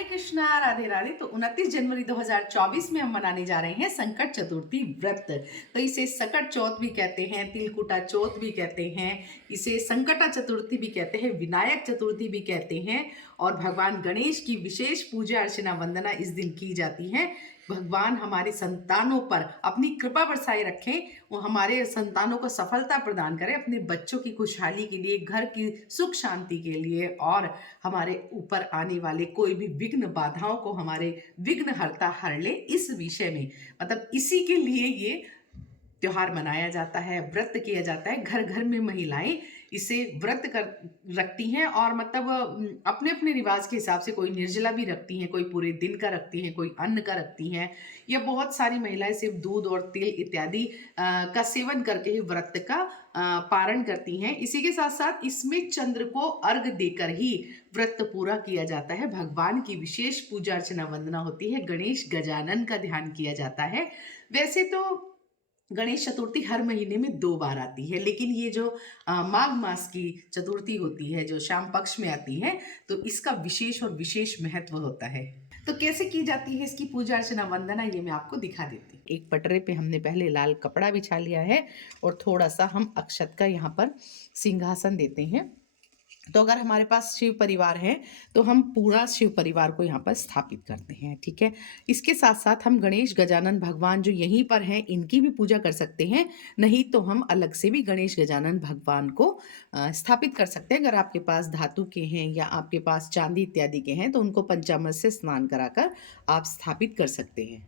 हरे कृष्णा, राधे राधे। तो 29 जनवरी 2024 में हम मनाने जा रहे हैं संकट चतुर्थी व्रत। तो इसे सकट चौथ भी कहते हैं, तिलकुटा चौथ भी कहते हैं, इसे संकटा चतुर्थी भी कहते हैं, विनायक चतुर्थी भी कहते हैं। और भगवान गणेश की विशेष पूजा अर्चना वंदना इस दिन की जाती है। भगवान हमारे संतानों पर अपनी कृपा बरसाए रखें, वो हमारे संतानों को सफलता प्रदान करें, अपने बच्चों की खुशहाली के लिए, घर की सुख शांति के लिए, और हमारे ऊपर आने वाले कोई भी विघ्न बाधाओं को हमारे विघ्नहर्ता हर ले। इस विषय में मतलब इसी के लिए ये त्योहार मनाया जाता है, व्रत किया जाता है। घर घर में महिलाएं इसे व्रत कर रखती हैं, और मतलब अपने अपने रिवाज के हिसाब से कोई निर्जला भी रखती हैं, कोई पूरे दिन का रखती हैं, कोई अन्न का रखती हैं। या बहुत सारी महिलाएं सिर्फ दूध और तिल इत्यादि का सेवन करके ही व्रत का पारण करती हैं। इसी के साथ साथ इसमें चंद्र को अर्घ देकर ही व्रत पूरा किया जाता है। भगवान की विशेष पूजा अर्चना वंदना होती है, गणेश गजानन का ध्यान किया जाता है। वैसे तो गणेश चतुर्थी हर महीने में 2 बार आती है, लेकिन ये जो माघ मास की चतुर्थी होती है, जो शाम पक्ष में आती है, तो इसका विशेष और विशेष महत्व होता है। तो कैसे की जाती है इसकी पूजा अर्चना वंदना, ये मैं आपको दिखा देती हूँ। एक पटरे पे हमने पहले लाल कपड़ा बिछा लिया है, और थोड़ा सा हम अक्षत का यहाँ पर सिंहासन देते हैं। तो अगर हमारे पास शिव परिवार है तो हम पूरा शिव परिवार को यहाँ पर स्थापित करते हैं, ठीक है। इसके साथ साथ हम गणेश गजानन भगवान जो यहीं पर हैं इनकी भी पूजा कर सकते हैं, नहीं तो हम अलग से भी गणेश गजानन भगवान को स्थापित कर सकते हैं। अगर आपके पास धातु के हैं या आपके पास चांदी इत्यादि के हैं तो उनको पंचामृत से स्नान कराकर आप स्थापित कर सकते हैं।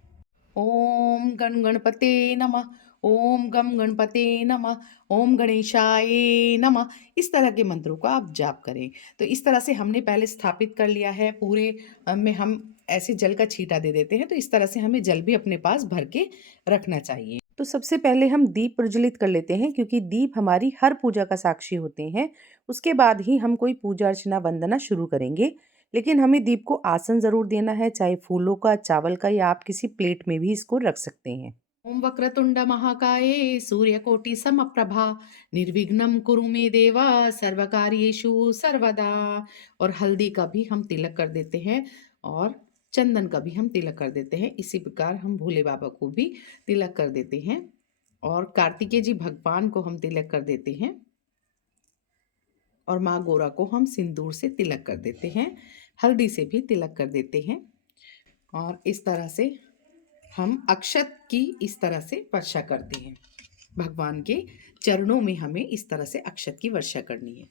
ओम गण गणपते नमः, ओम गम गणपते नमः, ओम गणेशाय नमः। इस तरह के मंत्रों को आप जाप करें। तो इस तरह से हमने पहले स्थापित कर लिया है। पूरे में हम ऐसे जल का छींटा दे देते हैं, तो इस तरह से हमें जल भी अपने पास भर के रखना चाहिए। तो सबसे पहले हम दीप प्रज्वलित कर लेते हैं, क्योंकि दीप हमारी हर पूजा का साक्षी होते हैं। उसके बाद ही हम कोई पूजा अर्चना वंदना शुरू करेंगे। लेकिन हमें दीप को आसन जरूर देना है, चाहे फूलों का, चावल का, या आप किसी प्लेट में भी इसको रख सकते हैं। ओम वक्रतुंड महाकाये सूर्यकोटि समप्रभा निर्विघ्नं कुरु मे देवा सर्वकार्येषु सर्वदा। और हल्दी का भी हम तिलक कर देते हैं, और चंदन का भी हम तिलक कर देते हैं। इसी प्रकार हम भोले बाबा को भी तिलक कर देते हैं, और कार्तिकेय जी भगवान को हम तिलक कर देते हैं, और माँ गोरा को हम सिंदूर से तिलक कर देते हैं, हल्दी से भी तिलक कर देते हैं। और इस तरह से हम अक्षत की इस तरह से वर्षा करते हैं। भगवान के चरणों में हमें इस तरह से अक्षत की वर्षा करनी है।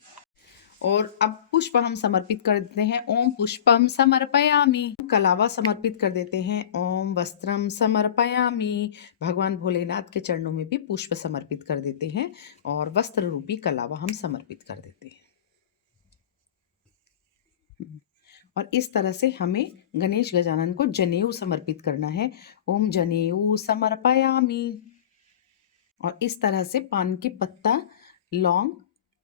और अब पुष्प हम समर्पित कर देते हैं। ओम पुष्पम समर्पयामि। कलावा समर्पित कर देते हैं। ओम वस्त्रम समर्पयामि। भगवान भोलेनाथ के चरणों में भी पुष्प समर्पित कर देते हैं, और वस्त्र रूपी कलावा हम समर्पित कर देते हैं। और इस तरह से हमें गणेश गजानन को जनेऊ समर्पित करना है। ओम जनेऊ समर्पयामि। और इस तरह से पान के पत्ता, लौंग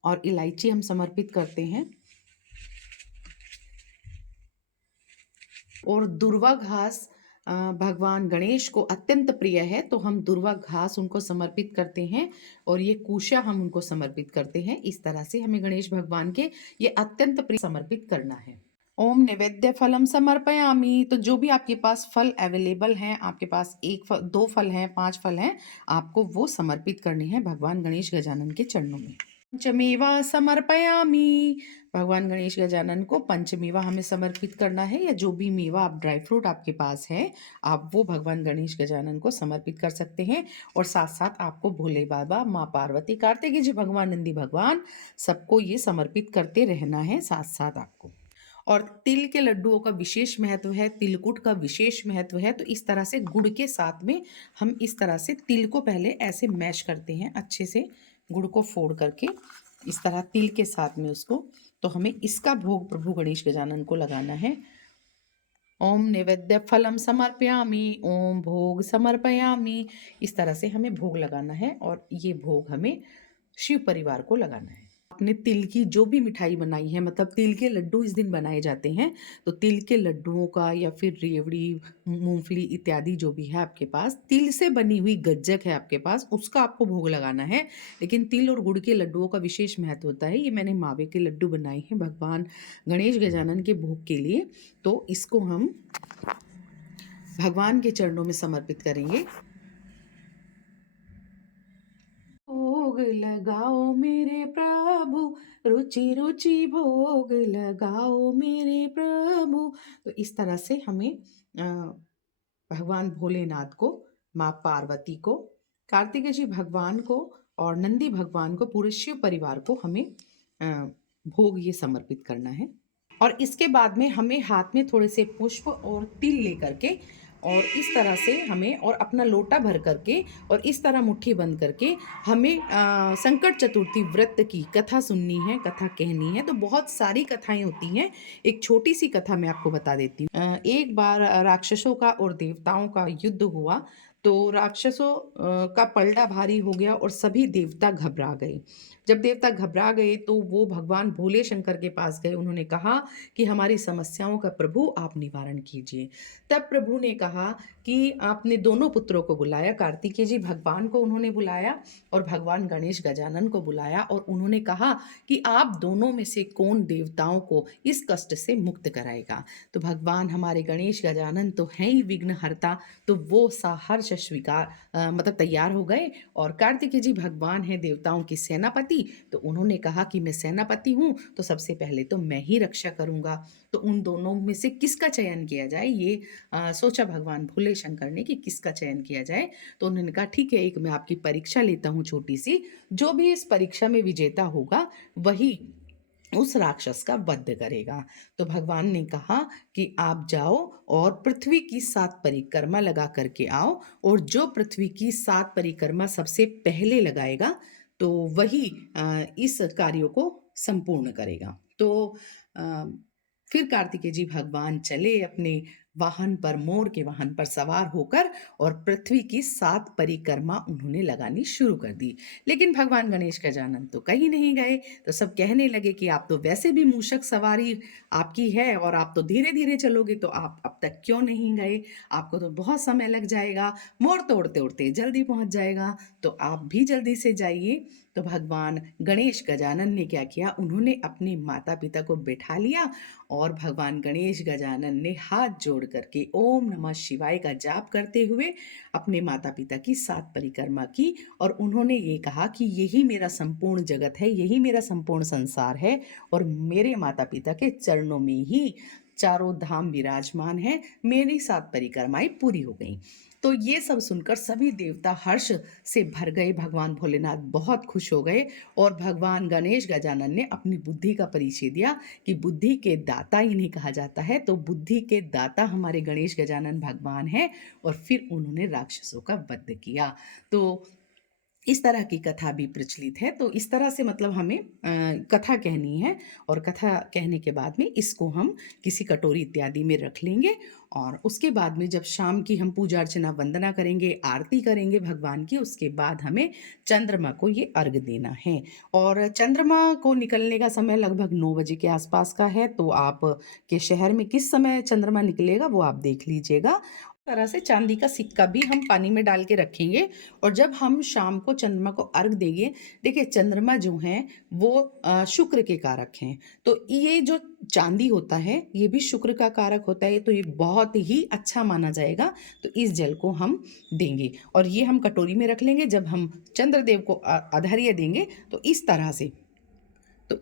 और इलायची हम समर्पित करते हैं। और दुर्वा घास भगवान गणेश को अत्यंत प्रिय है, तो हम दुर्वा घास उनको समर्पित करते हैं, और ये कुशा हम उनको समर्पित करते हैं। इस तरह से हमें गणेश भगवान के ये अत्यंत प्रिय समर्पित करना है। ओम नैवेद्य फलम समर्पयामि। तो जो भी आपके पास फल अवेलेबल हैं, आपके पास 1 फल, 2 फल हैं, 5 फल हैं, आपको वो समर्पित करने हैं भगवान गणेश गजानन के चरणों में। पंचमेवा समर्पयामि। भगवान गणेश गजानन को पंचमेवा हमें समर्पित करना है, या जो भी मेवा आप, ड्राई फ्रूट आपके पास है, आप वो भगवान गणेश गजानन को समर्पित कर सकते हैं। और साथ साथ आपको भोले बाबा, माँ पार्वती, कार्तिकेय जी भगवान, नंदी भगवान, सबको ये समर्पित करते रहना है साथ साथ आपको। और तिल के लड्डुओं का विशेष महत्व है, तिलकुट का विशेष महत्व है। तो इस तरह से गुड़ के साथ में हम इस तरह से तिल को पहले ऐसे मैश करते हैं, अच्छे से गुड़ को फोड़ करके इस तरह तिल के साथ में उसको, तो हमें इसका भोग प्रभु गणेश गजानन को लगाना है। ओम नैवेद्य फलम समर्पयामि, ओम भोग समर्पयामि। इस तरह से हमें भोग लगाना है, और ये भोग हमें शिव परिवार को लगाना है। आपने तिल की जो भी मिठाई बनाई है, मतलब तिल के लड्डू इस दिन बनाए जाते हैं, तो तिल के लड्डुओं का या फिर रेवड़ी, मूंगफली इत्यादि जो भी है आपके पास, तिल से बनी हुई गज्जक है आपके पास, उसका आपको भोग लगाना है। लेकिन तिल और गुड़ के लड्डुओं का विशेष महत्व होता है। ये मैंने मावे के लड्डू बनाए हैं भगवान गणेश गजानन के भोग के लिए, तो इसको हम भगवान के चरणों में समर्पित करेंगे। भोग लगाओ मेरे प्रभु, रुचि रुचि भोग लगाओ मेरे प्रभु। तो इस तरह से हमें भगवान भोलेनाथ को, माँ पार्वती को, कार्तिकेय जी भगवान को और नंदी भगवान को, पूरे शिव परिवार को हमें भोग ये समर्पित करना है। और इसके बाद में हमें हाथ में थोड़े से पुष्प और तिल लेकर के, और इस तरह से हमें, और अपना लोटा भर करके और इस तरह मुट्ठी बंद करके हमें संकट चतुर्थी व्रत की कथा सुननी है, कथा कहनी है। तो बहुत सारी कथाएं होती हैं, एक छोटी सी कथा मैं आपको बता देती हूँ। एक बार राक्षसों का और देवताओं का युद्ध हुआ, तो राक्षसों का पलड़ा भारी हो गया और सभी देवता घबरा गए। जब देवता घबरा गए तो वो भगवान भोले शंकर के पास गए। उन्होंने कहा कि हमारी समस्याओं का प्रभु आप निवारण कीजिए। तब प्रभु ने कहा कि आपने दोनों पुत्रों को बुलाया, कार्तिकेय जी भगवान को उन्होंने बुलाया और भगवान गणेश गजानन को बुलाया, और उन्होंने कहा कि आप दोनों में से कौन देवताओं को इस कष्ट से मुक्त कराएगा। तो भगवान हमारे गणेश गजानन तो हैं ही विघ्नहर्ता, तो वो सहर्ष स्वीकार मतलब तैयार हो गए। और कार्तिकेय जी भगवान हैं देवताओं की सेनापति, तो उन्होंने कहा कि मैं सेनापति हूँ, तो सबसे पहले तो मैं ही रक्षा करूंगा। तो उन दोनों में से किसका चयन किया जाए, ये सोचा भगवान भोले शंकर ने कि किसका चयन किया जाए। तो उन्होंने कहा ठीक है, एक मैं आपकी परीक्षा लेता हूँ छोटी सी, जो भी इस परीक्षा में विजेता होगा वही उस राक्षस का वध करेगा। तो भगवान ने कहा कि आप जाओ और पृथ्वी की 7 परिक्रमा लगा करके आओ, और जो पृथ्वी की 7 परिक्रमा सबसे पहले लगाएगा तो वही इस कार्यों को संपूर्ण करेगा। तो अ, फिर कार्तिकेय जी भगवान चले अपने वाहन पर, मोर के वाहन पर सवार होकर, और पृथ्वी की 7 परिक्रमा उन्होंने लगानी शुरू कर दी। लेकिन भगवान गणेश गजानन तो कहीं नहीं गए। तो सब कहने लगे कि आप तो वैसे भी मूषक सवारी आपकी है और आप तो धीरे धीरे चलोगे, तो आप अब तक क्यों नहीं गए, आपको तो बहुत समय लग जाएगा, मोर तो उड़ते उड़ते जल्दी पहुंच जाएगा, तो आप भी जल्दी से जाइए। तो भगवान गणेश गजानन ने क्या किया, उन्होंने अपने माता पिता को बैठा लिया, और भगवान गणेश गजानन ने हाथ जोड़ करके ओम नमः शिवाय का जाप करते हुए अपने माता पिता की 7 परिक्रमा की, और उन्होंने ये कहा कि यही मेरा संपूर्ण जगत है, यही मेरा संपूर्ण संसार है, और मेरे माता पिता के चरणों में ही चारों धाम विराजमान है, मेरी 7 परिक्रमाएं पूरी हो गई। तो ये सब सुनकर सभी देवता हर्ष से भर गए, भगवान भोलेनाथ बहुत खुश हो गए, और भगवान गणेश गजानन ने अपनी बुद्धि का परिचय दिया कि बुद्धि के दाता इन्हें कहा जाता है। तो बुद्धि के दाता हमारे गणेश गजानन भगवान हैं, और फिर उन्होंने राक्षसों का वध किया। तो इस तरह की कथा भी प्रचलित है। तो इस तरह से मतलब हमें कथा कहनी है, और कथा कहने के बाद में इसको हम किसी कटोरी इत्यादि में रख लेंगे, और उसके बाद में जब शाम की हम पूजा अर्चना वंदना करेंगे, आरती करेंगे भगवान की, उसके बाद हमें चंद्रमा को ये अर्घ देना है। और चंद्रमा को निकलने का समय लगभग 9 बजे के आसपास का है। तो आप के शहर में किस समय चंद्रमा निकलेगा वो आप देख लीजिएगा। तरह से चांदी का सिक्का भी हम पानी में डाल के रखेंगे, और जब हम शाम को चंद्रमा को अर्घ देंगे, देखिए चंद्रमा जो हैं वो शुक्र के कारक हैं, तो ये जो चांदी होता है ये भी शुक्र का कारक होता है, तो ये बहुत ही अच्छा माना जाएगा। तो इस जल को हम देंगे, और ये हम कटोरी में रख लेंगे। जब हम चंद्रदेव को अर्घ्य देंगे तो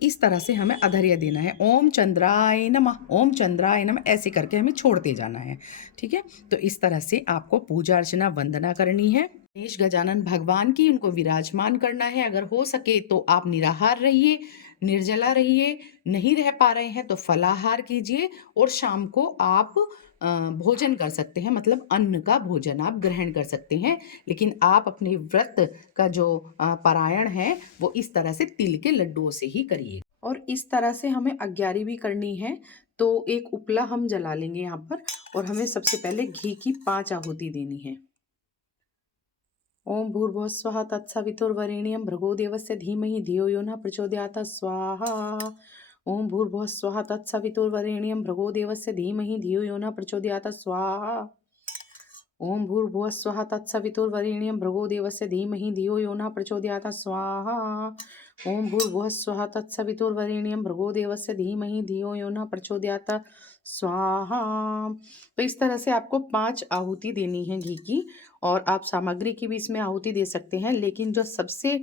इस तरह से हमें अर्घ्य देना है। ओम चंद्राय नमः, ओम चंद्राय नमः, ऐसे करके हमें छोड़ते जाना है। ठीक है, तो इस तरह से आपको पूजा अर्चना वंदना करनी है। गणेश गजानन भगवान की उनको विराजमान करना है। अगर हो सके तो आप निराहार रहिए, निर्जला रहिए, नहीं रह पा रहे हैं तो फलाहार कीजिए, और शाम को आप भोजन कर सकते हैं, मतलब अन्न का भोजन आप ग्रहण कर सकते हैं। लेकिन आप अपने व्रत का जो पारायण है वो इस तरह से तिल के लड्डुओं से ही करिए। और इस तरह से हमें अग्यारी भी करनी है। तो एक उपला हम जला लेंगे यहाँ पर, और हमें सबसे पहले घी की 5 आहुति देनी है। ओम भूर्भुवः स्वः तत्सवितुर्वरेण्यं भृगो देवस्य धीमहि धियो यो नः प्रचोदयात् स्वाहा। ओम भूर्भुवः स्वः तत्सवितुर्वरेण्यं भृगो देवस्य धीमहि धियो यो नः प्रचोदयात् स्वाहा। ओम भूर्भुवः स्वः तत्सवितुर्वरेण्यं भृगो देवस्य धीमहि धियो यो नः प्रचोदयात् स्वाहा। ओम भूर्भुवः स्वः तत्सवितुर्वरेण्यं भृगो देवस्य धीमहि धियो यो नः प्रचोदयात् स्वाहा। तो इस तरह से आपको 5 आहुति देनी है घी की, और आप सामग्री की भी इसमें आहुति दे सकते हैं, लेकिन जो सबसे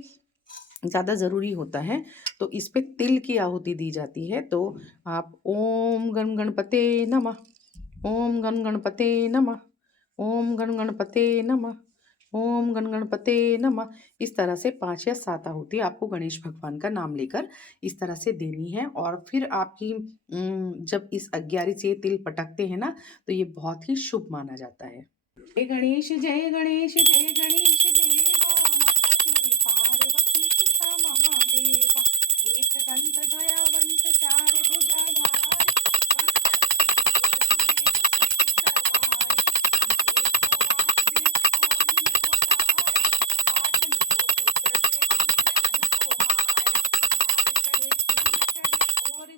ज़्यादा ज़रूरी होता है तो इस पे तिल की आहुति दी जाती है। तो आप ओम गण गणपते नमः, ओम गण गणपते नमः, ओम गण गणपते नमः, ओम गण गणपते नमः, इस तरह से 5 या 7 आहुति आपको गणेश भगवान का नाम लेकर इस तरह से देनी है। और फिर आपकी जब इस 11 से तिल पटकते हैं ना, तो ये बहुत ही शुभ माना जाता है। जय गणेश जय गणेश जय गणेश देवा, माता तेरी पार्वती पिता महादेवा, एक दंत दयावंत चार भुजाधारी,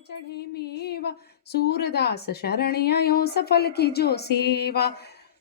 चढ़े मेवा, सूरदास शरण आयो सफल की जो सेवा,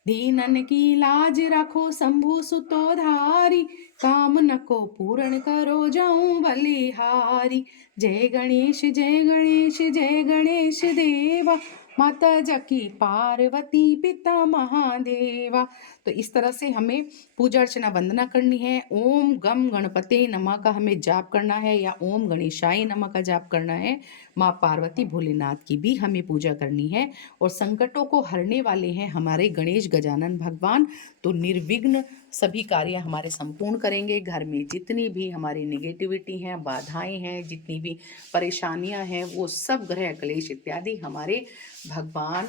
दीनन की लाज रखो शंभु सुतो धारी, काम न को पूर्ण करो जाऊं बलिहारी। जय गणेश जय गणेश जय गणेश देवा, माता जकी पार्वती पिता महादेवा। तो इस तरह से हमें पूजा अर्चना वंदना करनी है। ओम गम गणपते नमः का हमें जाप करना है, या ओम गणेशाय नमः का जाप करना है। माँ पार्वती भोलेनाथ की भी हमें पूजा करनी है। और संकटों को हरने वाले हैं हमारे गणेश गजानन भगवान, तो निर्विघ्न सभी कार्य हमारे संपूर्ण करेंगे। घर में जितनी भी हमारी निगेटिविटी हैं, बाधाएं हैं, जितनी भी परेशानियां हैं, वो सब ग्रह क्लेश इत्यादि हमारे भगवान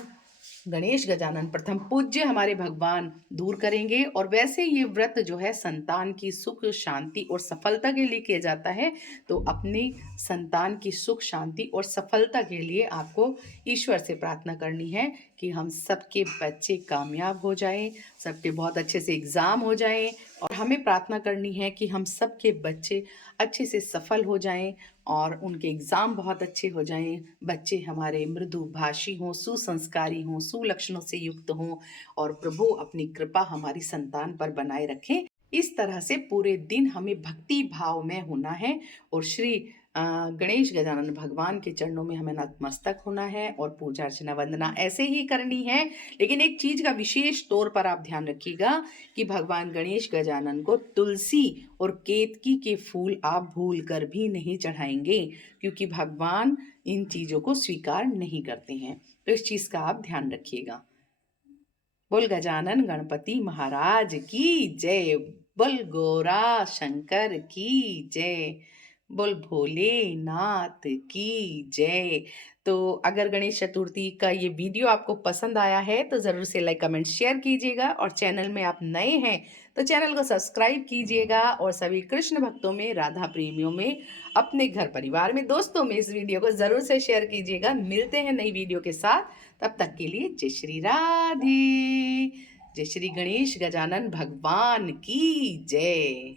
गणेश गजानन प्रथम पूज्य हमारे भगवान दूर करेंगे। और वैसे ये व्रत जो है संतान की सुख शांति और सफलता के लिए किया जाता है। तो अपनी संतान की सुख शांति और सफलता के लिए आपको ईश्वर से प्रार्थना करनी है कि हम सबके बच्चे कामयाब हो जाएं, सबके बहुत अच्छे से एग्ज़ाम हो जाएं। और हमें प्रार्थना करनी है कि हम सबके बच्चे अच्छे से सफल हो जाएं और उनके एग्ज़ाम बहुत अच्छे हो जाएं। बच्चे हमारे मृदुभाषी हों, सुसंस्कारी हों, सुलक्षणों से युक्त हों, और प्रभु अपनी कृपा हमारी संतान पर बनाए रखें। इस तरह से पूरे दिन हमें भक्ति भाव में होना है और श्री गणेश गजानन भगवान के चरणों में हमें नतमस्तक होना है और पूजा अर्चना वंदना ऐसे ही करनी है। लेकिन एक चीज का विशेष तौर पर आप ध्यान रखिएगा कि भगवान गणेश गजानन को तुलसी और केतकी के फूल आप भूल कर भी नहीं चढ़ाएंगे, क्योंकि भगवान इन चीजों को स्वीकार नहीं करते हैं। तो इस चीज का आप ध्यान रखिएगा। बोल गजानन गणपति महाराज की जय, बोल गौरा शंकर की जय, बोल भोलेनाथ की जय। तो अगर गणेश चतुर्थी का ये वीडियो आपको पसंद आया है तो ज़रूर से लाइक कमेंट शेयर कीजिएगा, और चैनल में आप नए हैं तो चैनल को सब्सक्राइब कीजिएगा, और सभी कृष्ण भक्तों में, राधा प्रेमियों में, अपने घर परिवार में, दोस्तों में इस वीडियो को ज़रूर से शेयर कीजिएगा। मिलते हैं नई वीडियो के साथ, तब तक के लिए जय श्री राधे, जय श्री गणेश गजानन भगवान की जय।